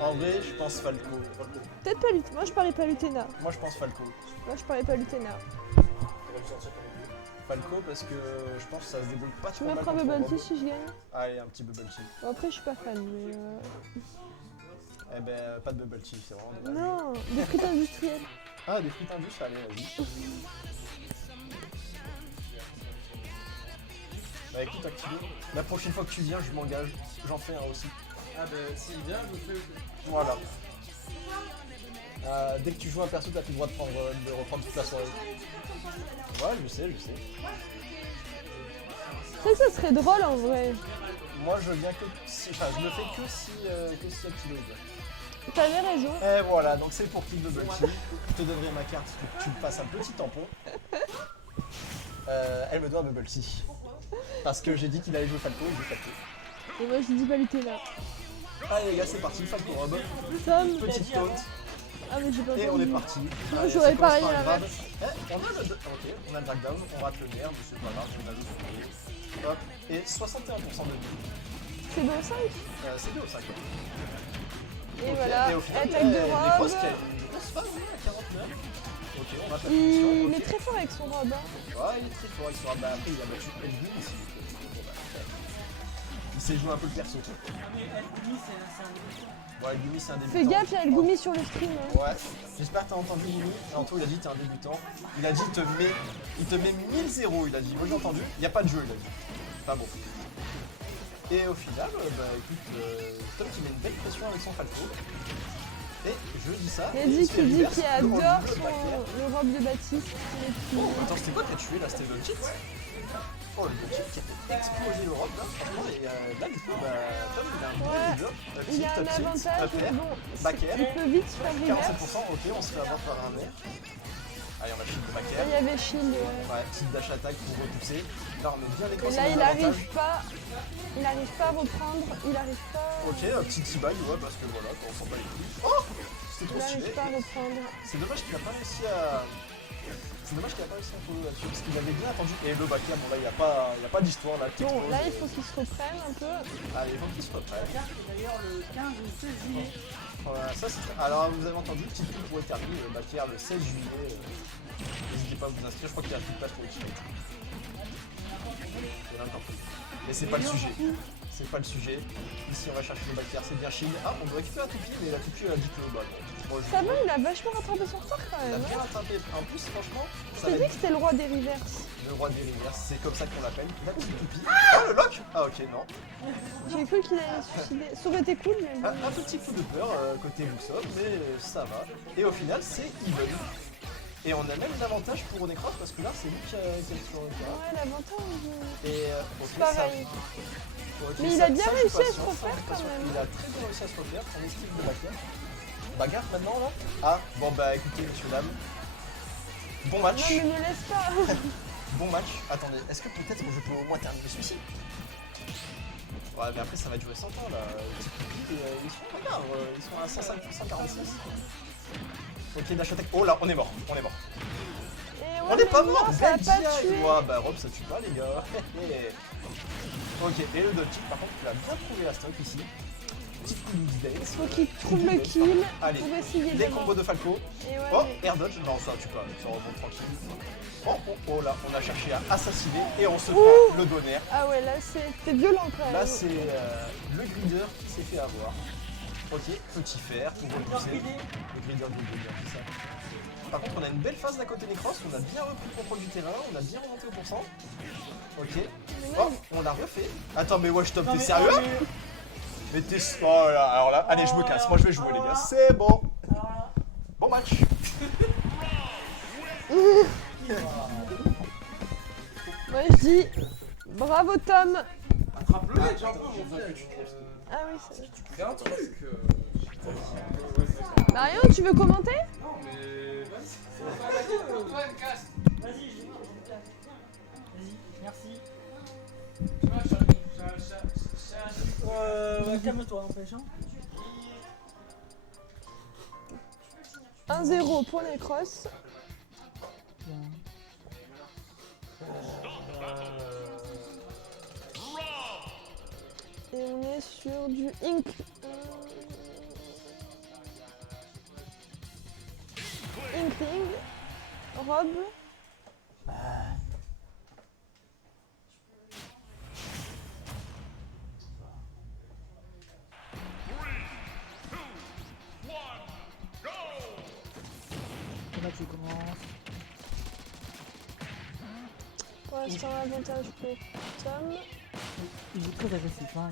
En vrai, je pense Falco. Peut-être Palutena. Moi je parlais Palutena. Moi, je pense Falco. Moi je parlais Palutena. Falco parce que je pense que ça se débrouille pas Tu trop mal m'offres un contre bubble Rob. tea si je gagne? Allez, un petit bubble tea. Bon, après je suis pas fan, mais Eh ben, pas de bubble tea, c'est vraiment dommage. Non, des frites industrielles. Ah, des frites indus, allez, vas-y. Bah écoute, Activé, la prochaine fois que tu viens, je m'engage. J'en fais un aussi. Ah bah s'il vient, je fais. Voilà. Dès que tu joues un perso, t'as plus le droit de reprendre toute la soirée. Ouais, je sais, je sais. Tu sais que ça serait drôle en vrai. Moi, je viens que si... Enfin, je le fais que si Activé vient. T'avais raison. Et voilà, donc c'est pour Kill the Bubble Tea. Je te donnerai ma carte pour que tu me fasses un petit tampon. Elle me doit un Bubble Tea. Parce que j'ai dit qu'il allait jouer Falco, il joue Falco. Et moi je dis Palutena. Allez les gars, c'est parti, Falco Rob. Tom. Petite taunt. Ah mais j'ai pas Et on est entendu. parti. Moi, Allez, j'aurais ça commence parié par à une la grave. On a le... Ok, on a le drag down, on rate le nerf, mais c'est pas grave, on a le soufflé. Hop, et 61% de vie. C'est bon 5. C'est 2 au 5. Et Ok, voilà, et au final, attaque de Necros Rob. qui a une grosse phase à 49. Ok, on rate la Il punition. est Ok. très fort avec son robe. Hein. Ouais, il est très fort, il sera après il a battu Elvin ici. Il s'est joué un peu le perso. Ouais, Gumi c'est un débutant. Fais gaffe, il y a le Gumi sur le stream. Hein. Ouais, j'espère que t'as entendu Gumi. Anto il a dit t'es un débutant. Il a dit il te met 1000-0, il a dit. Moi j'ai entendu, il n'y a pas de jeu, il a dit. Enfin bon. Et au final, bah écoute, Tom qui met une belle pression avec son Falco. Et je dis ça. Il a et dit se fait qu'il dit reverse qu'il le adore robe backer. le robe de Baptiste. Oh, attends, c'était quoi que t'as tué là? C'était le cheat? Oh, le cheat qui a fait exploser l'Europe là, franchement, et là, du coup, bah, Tom il a un bon Ouais, leader. il a un avantage, mais bon, backer, il peut vite se faire reverse. 47%, ok, on se fait avoir par un air. Allez, on a shield de Là, backer. il y avait Shield. Ouais. Ouais, petite dash attaque pour repousser. Là, on met bien les Et crosses. là, il arrive pas. Il arrive pas à reprendre. Il arrive pas. Ok, un petit T-bag, ouais, parce que voilà, quand on s'en bat les couilles. Oh, c'était Il trop stylé. arrive pas à reprendre. C'est dommage qu'il a pas réussi à. C'est dommage qu'il a pas réussi à follow là-dessus, parce qu'il avait bien attendu. Et le backer, bon là, il n'y a pas d'histoire là. Bon, là, il faut qu'il se reprenne un peu. Allez, il faut qu'il se reprenne. D'ailleurs le 15 ou 16 juillet. Voilà, ça c'est très... Alors vous avez entendu, petite pub pour Eternity, le backer le 16 juillet. N'hésitez pas à vous inscrire, je crois qu'il y a plus de place pour Ultimate. Il y en a encore plus. Mais c'est pas le sujet. C'est pas le sujet. Ici on va chercher le backer, c'est bien shield. Ah, on doit récupérer la toupie, mais la toupie elle a dit que bah non. Ça va, il a vachement rattrapé son retard quand Il a même. bien rattrapé. En plus, franchement, Je ça t'ai va dit être que c'était le roi des reverses. le roi des reverses, c'est comme ça qu'on l'appelle. La petite toupie. Ah, le lock. Ah, ok, non. J'ai cru qu'il allait se suicider. Ça aurait été cool, mais bon. Un petit coup de peur côté Luxor, mais ça va. Et au final, c'est even. Et on a même l'avantage pour Necros parce que là, c'est lui qui a le score. Ouais, l'avantage. Et ok, Pareil. ça, ok, Mais il ça- a bien ça, je suis réussi pas à se sûr, ça, refaire, je suis pas quand sûr. même. Il a très bien réussi à se refaire, son estime de bagarre. Bagarre maintenant là. Ah, bon bah écoutez, messieurs, dames. Bon match. Non, mais ne laisse pas. Bon match. Attendez, est-ce que peut-être je peux au moins terminer celui-ci? Ouais, mais après ça va durer 100 ans là. Petit Poupie, ils sont pas grave, ils sont à 146. Ok, dash attack. Oh là, on est mort, on est mort. Et On n'est pas mort, ça a belle pas DI. tué. Ouais, bah Rob ça tue pas les gars. Ok, et le dodge kick par contre il a bien trouvé la stock ici. Petit coup de dance. Faut qu'il trouve le kill Allez, pour essayer les de combos de Falco. Et ouais, Oh, mais- air dodge, non ça tue pas, ça remonte tranquille. Oh, oh, oh là, on a cherché à assassiner et on se prend Ouh. le donner. Ah ouais, là c'était violent quand même. Là c'est le grinder qui s'est fait avoir. Ok, petit fer pour repousser. Le grinder du grinder, c'est ça. Par contre on a une belle phase d'à côté Necros, on a bien repris le contrôle du terrain, on a bien remonté au pourcent. Ok. Oh, on l'a refait. Attends mais wesh Tom, t'es sérieux? Mais t'es... Oh là, alors là, allez je me casse, moi je vais jouer les gars, c'est bon. Bon match. Moi je dis bravo Tom. Attrape-le mec, j'ai un peu mon frère. Ah oui, c'est... Fais un truc. Marion, tu veux commenter? Non mais Vas-y, merci. Calme-toi, empêche. 1-0 pour les crosses. Et on est sur du Ink. ping. Rob. Le match il commence. Pour l'instant, avantage pour Tom. Il est très agressif. Hein.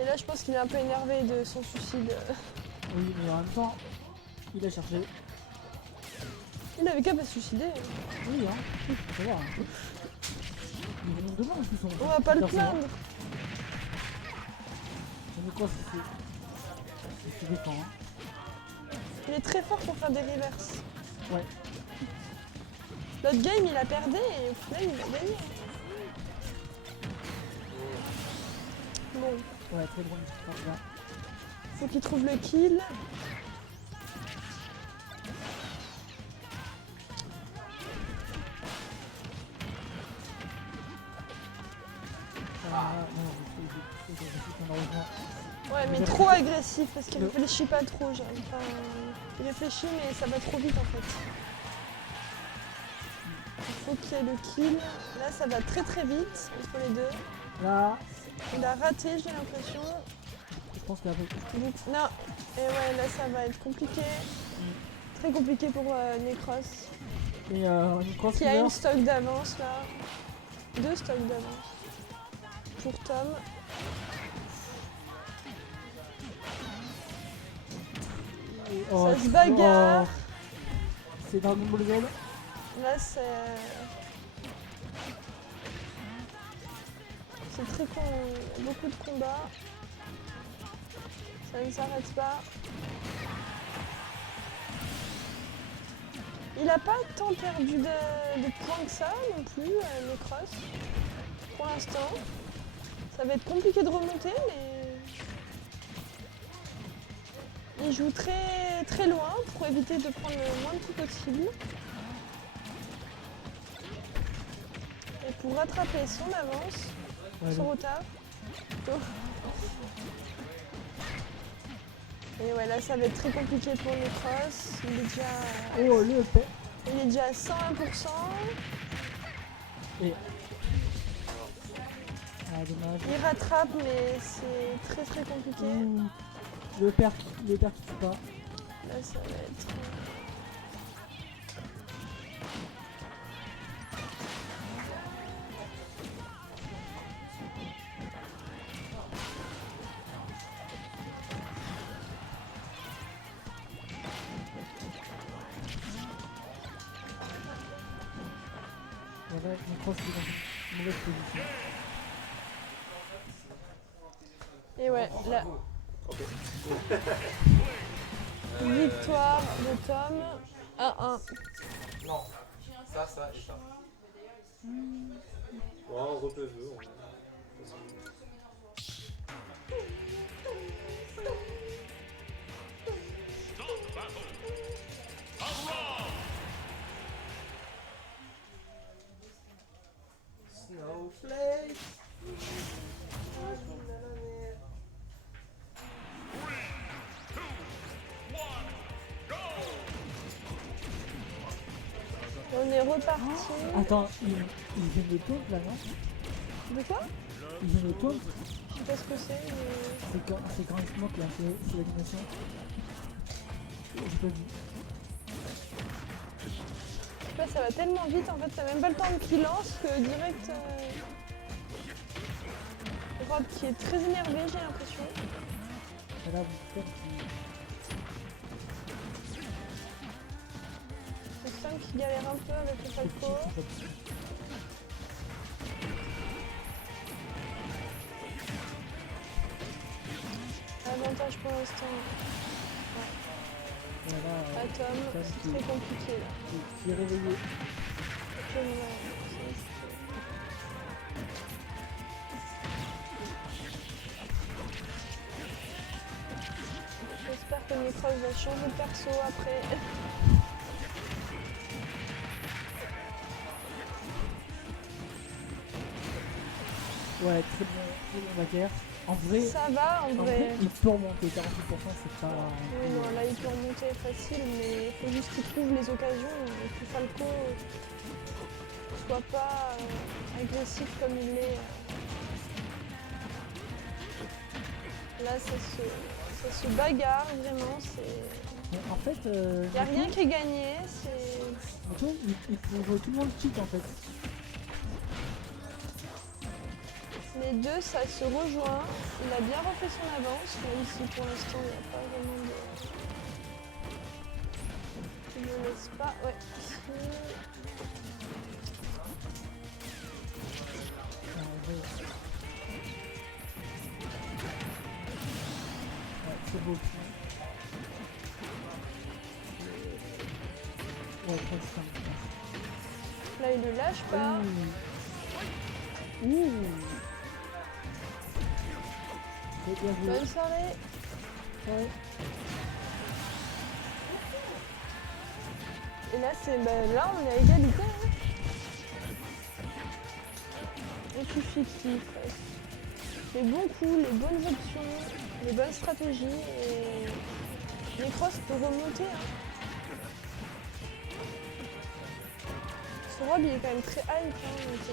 Et là, je pense qu'il est un peu énervé de son suicide. Oui, mais en même temps, il a cherché. Il avait qu'à pas se suicider. Oui, hein. Ça va. Il remonte demain en plus. On va pas le plaindre. Mais quoi, c'est défend. Hein. Il est très fort pour faire des reverses. Ouais. L'autre game, il a perdu et au final, il a gagné. Bon, Ouais, très bon. Là. faut qu'il trouve le kill. Non, c'est agressif malheureusement. Ouais, mais J'ai trop réfléchi. agressif parce qu'il Le- réfléchit pas trop. J'arrive pas. Il réfléchit, mais ça va trop vite en fait. Il faut qu'il y ait le kill. Là, ça va très très vite entre les deux. Là, Il a raté, j'ai l'impression. je pense qu'il y a un peu. Non, et ouais, là ça va être compliqué. Très compliqué pour Necros. Et une cross Qui a une stock d'avance là. 2 stocks d'avance. Pour Tom. Ça se bagarre. C'est Dragon Ball Z. Là c'est. C'est très con. Il y a beaucoup de combats. Ça ne s'arrête pas. Il a pas tant perdu de points que ça non plus, Necros. Pour l'instant. Ça va être compliqué de remonter, mais. Il joue très, très loin pour éviter de prendre le moins de coups possible. Et pour rattraper son avance, Ouais, son retard. Et ouais, là ça va être très compliqué pour Necros. Il Oh, le père. est déjà à 101%. Et. Ah, dommage. Il rattrape, mais c'est très très compliqué. Ouh. Le père qui tue pas. Là ça va être. Voilà, une cross qui est dans une mauvaise position. Et ouais, la victoire de Tom. 1-1. Non. Ça et ça. Ouais, on refait le jeu. Snowflake. On est reparti. Attends, il vient de taunt là, non? De quoi? Il vient de taunt. Je sais pas ce que c'est, mais. C'est quand même moi qui a fait l'animation. J'ai pas vu. Je sais pas, ça va tellement vite en fait, t'as même pas le temps qu'il lance que direct. Rob qui est très énervé, j'ai l'impression. Et là, vous faites Je sens qu'il galère un peu avec le Falco. Avantage pour l'instant Voilà, à Tom, c'est très compliqué là. qui est réveillé. J'espère que Necros va changer de perso après. Ouais, très bon backer. En vrai, Ça va, en en vrai. vrai, il peut remonter. 48%, c'est pas. Oui, non, là il peut remonter facile, mais il faut juste qu'il trouve les occasions et que Falco soit pas agressif comme il l'est. Là, ça se bagarre vraiment. Mais en fait, Il n'y a rien qui est gagné. il faut tout le monde cheat en fait. Les deux, ça se rejoint. Il a bien refait son avance, même si pour l'instant il n'y a pas vraiment de. Tu ne laisse pas. Ouais. En vrai. Ouais, c'est beau. Ouais, presque. Là, il le lâche pas. Ouh. C'est bien joué. Bonne soirée. Ouais. Et là, là, on est à égalité. Hein. Et puis fictif. Les bons coups, les bonnes options, les bonnes stratégies. Et Necros peut remonter. Hein. Ce robe, il est quand même très hype. Hein, donc,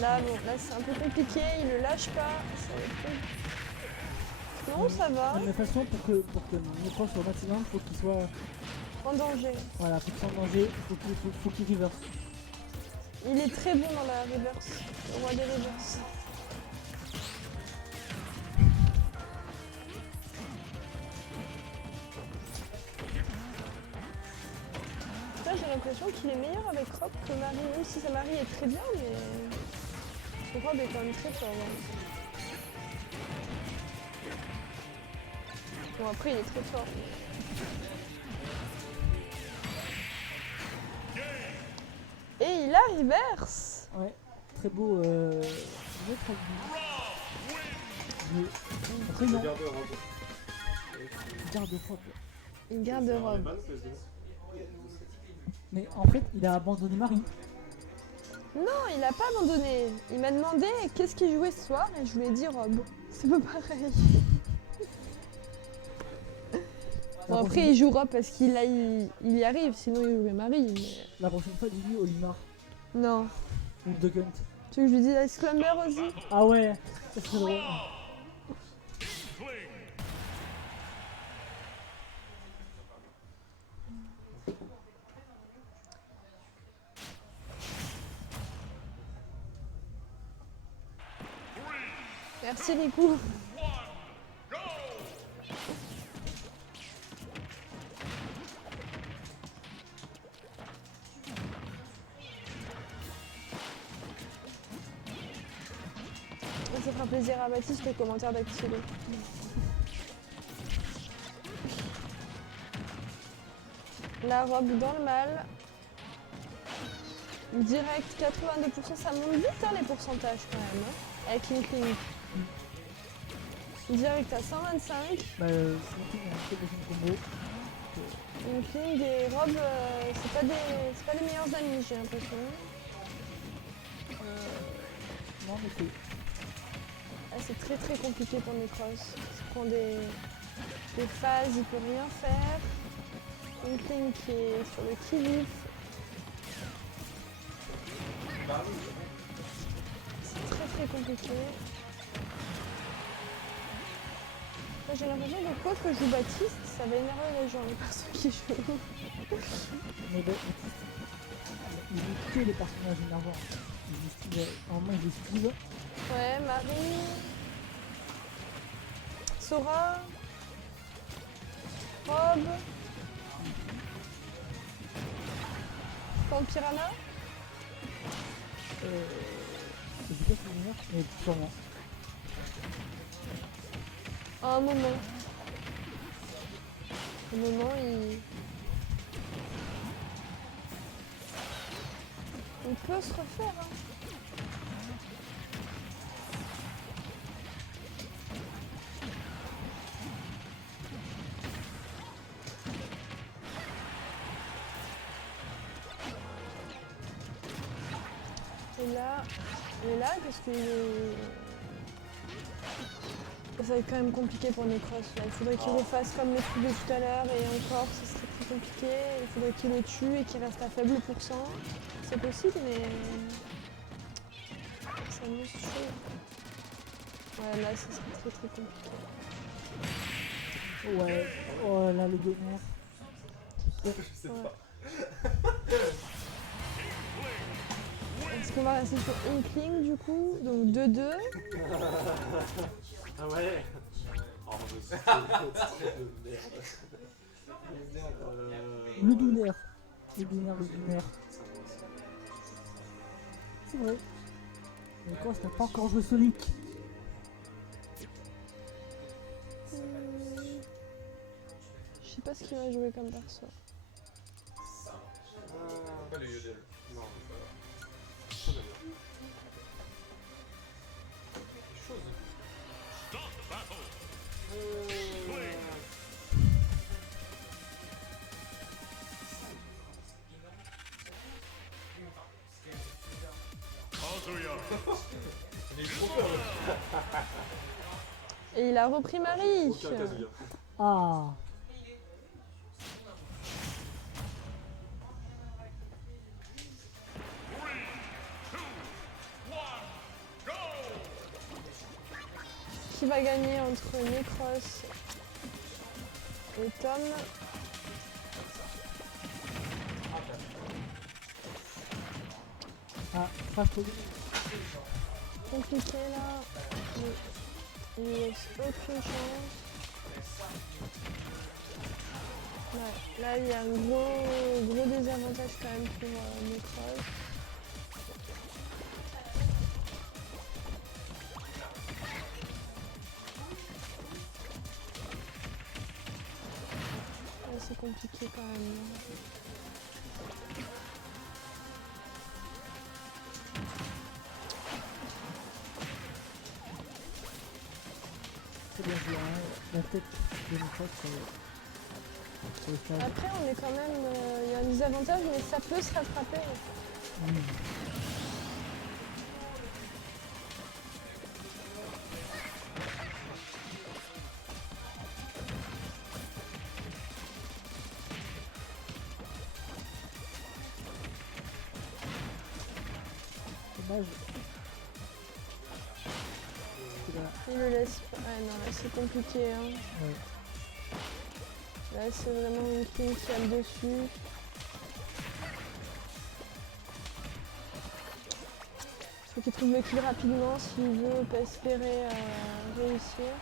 là, bon, là, c'est un peu compliqué. Il le lâche pas. Ça va être non, ça va. Mais de toute façon, pour que Necros soit maximum, faut qu'il soit. En danger. Voilà, faut qu'il soit en danger, faut qu'il reverse. Il est très bon dans la reverse. Le roi des reverse. Là, j'ai l'impression qu'il est meilleur avec Rob que Marie, même si sa Marie est très bien, mais son Rob est quand même très fort. Hein. Bon, après, il est très fort. Et il a reverse. Ouais, très beau. Très beau. Après, non. Garde frappe. Il garde Rob. Mais en fait, il a abandonné Marie. Non, il a pas abandonné. Il m'a demandé qu'est-ce qu'il jouait ce soir et je lui ai dit Rob. C'est pas pareil. Bon, après, il joue Rob parce qu'il y arrive, sinon il jouerait Marie. Mais... La prochaine fois, dis-lui Olimar Non. ou The Gunt. Tu veux que je lui dise Ice Climber aussi? Ah ouais, ça serait drôle. Merci les coups. Ça fera plaisir à Baptiste les commentaires d'activer. La robe dans le mal. Direct 82%, ça monte vite hein, les pourcentages quand même. Hein, avec Linkling. Direct à 125. Bah, c'est un peu de combo. Linkling et Rob, c'est pas les meilleurs amis, j'ai l'impression. Non, mais c'est. Ah, c'est très très compliqué pour Necros. Il se prend des phases, il peut rien faire. Linkling qui est sur le qui-vif. C'est très très compliqué. Là, j'ai l'impression que quoi que joue Baptiste, ça va énerver les gens, les personnes qui jouent. Mais Baptiste, il joue que les personnages énervants. Normalement, il esquive. Ouais, Marie. Sora. Rob. Vampirana. Je sais pas si c'est meilleur, mais sûrement. À un moment. À un moment, il peut se refaire. Hein. Et là, Mais là, parce que ça va être quand même compliqué pour Necros. Là. Il faudrait qu'il refasse comme les trucs de tout à l'heure et encore, ce serait très compliqué. Il faudrait qu'il le tue et qu'il reste à faible pourcent. C'est possible, mais ça me chaud. Ouais, là, ça serait très très compliqué. Ouais, oh là, le bonheur. Je sais Ouais. pas. Est-ce qu'on va rester sur Inkling du coup? Donc 2-2. Ah ouais. Oh, mais c'est de merde. Le bonheur. Le bonheur, le bonheur. C'est vrai. Mais quoi, t'as pas encore joué Sonic? Je sais pas ce qu'il va jouer comme perso. Pas le Yodel. Non, Et il a repris Marie. aucun Kazuya. Ah. Qui va gagner entre Necros et Tom? Ah, face au Compliqué là. Il lui laisse aucune chance. Ouais, là il y a un gros désavantage quand même pour Necros. Ouais, c'est compliqué quand même. C'est bien joué, hein. La tête de Necros sur le stade. Après on est quand même. Il y a un désavantage mais ça peut se rattraper. Dommage. C'est là. Il le laisse pas. Ouais non là c'est compliqué hein. Ouais. Là c'est vraiment une King qui a le dessus. Il faut qu'il trouve le kill rapidement s'il veut pas espérer réussir.